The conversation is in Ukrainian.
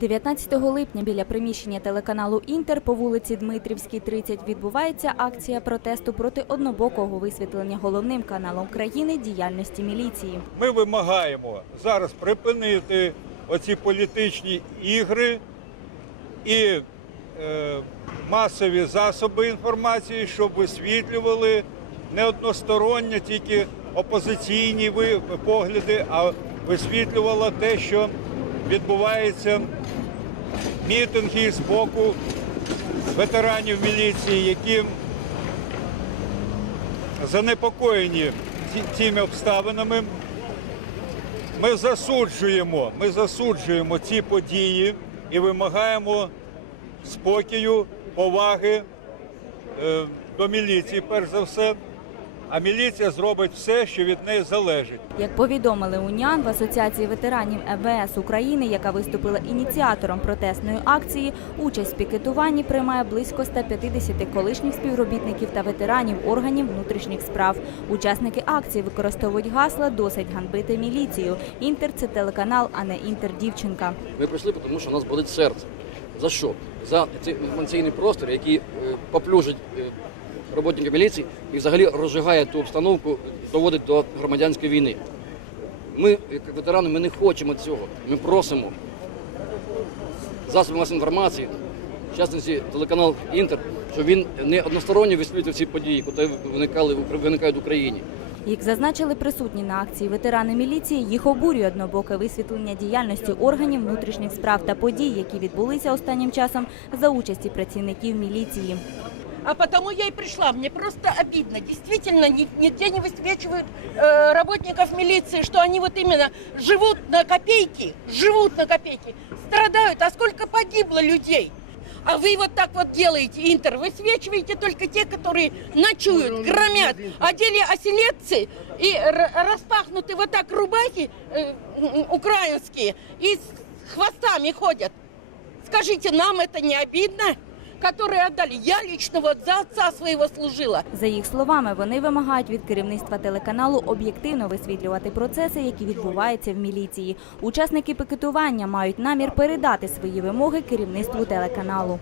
19 липня біля приміщення телеканалу Інтер по вулиці Дмитрівській, 30 відбувається акція протесту проти однобокого висвітлення головним каналом країни діяльності міліції. Ми вимагаємо зараз припинити оці політичні ігри і е, масові засоби інформації, щоб висвітлювали не односторонньо тільки опозиційні погляди, а висвітлювало те, що відбувається мітинги з боку ветеранів міліції, які занепокоєні цими обставинами. Ми засуджуємо, ми засуджуємо ці події і вимагаємо спокою, поваги е, до міліції, перш за все. А міліція зробить все, що від неї залежить. Як повідомили УНІАН в Асоціації ветеранів МВС України, яка виступила ініціатором протестної акції, участь в пікетуванні приймає близько 150 колишніх співробітників та ветеранів органів внутрішніх справ. Учасники акції використовують гасла «Досить ганбити міліцію». Інтер це телеканал, а не інтер-дівчинка. Ми прийшли, тому що у нас болить серце. За що? За цей інформаційний простір, який е, поплюжить е, роботників міліції і взагалі розжигає ту обстановку, доводить до громадянської війни. Ми, як ветерани, ми не хочемо цього. Ми просимо засоби масової інформації, в частності телеканал Інтер, щоб він не односторонньо висвітлював ці події, які виникали виникають в Україні. Як зазначили присутні на акції ветерани міліції, їх обурює однобоке висвітлення діяльності органів внутрішніх справ та подій, які відбулися останнім часом за участі працівників міліції. А потому я и пришла. Мне просто обидно. Действительно, ни- нигде не высвечивают э, работников милиции, что они вот именно живут на копейки, живут на копейки, страдают. А сколько погибло людей? А вы вот так вот делаете, Интер, высвечиваете только те, которые ночуют, громят, одели оселедцы и р- распахнуты вот так рубахи э, м, украинские и с хвостами ходят. Скажите, нам это не обидно? Которые отдали. Я лично вот за отца своего служила. За їх словами, вони вимагають від керівництва телеканалу об'єктивно висвітлювати процеси, які відбуваються в міліції. Учасники пікетування мають намір передати свої вимоги керівництву телеканалу.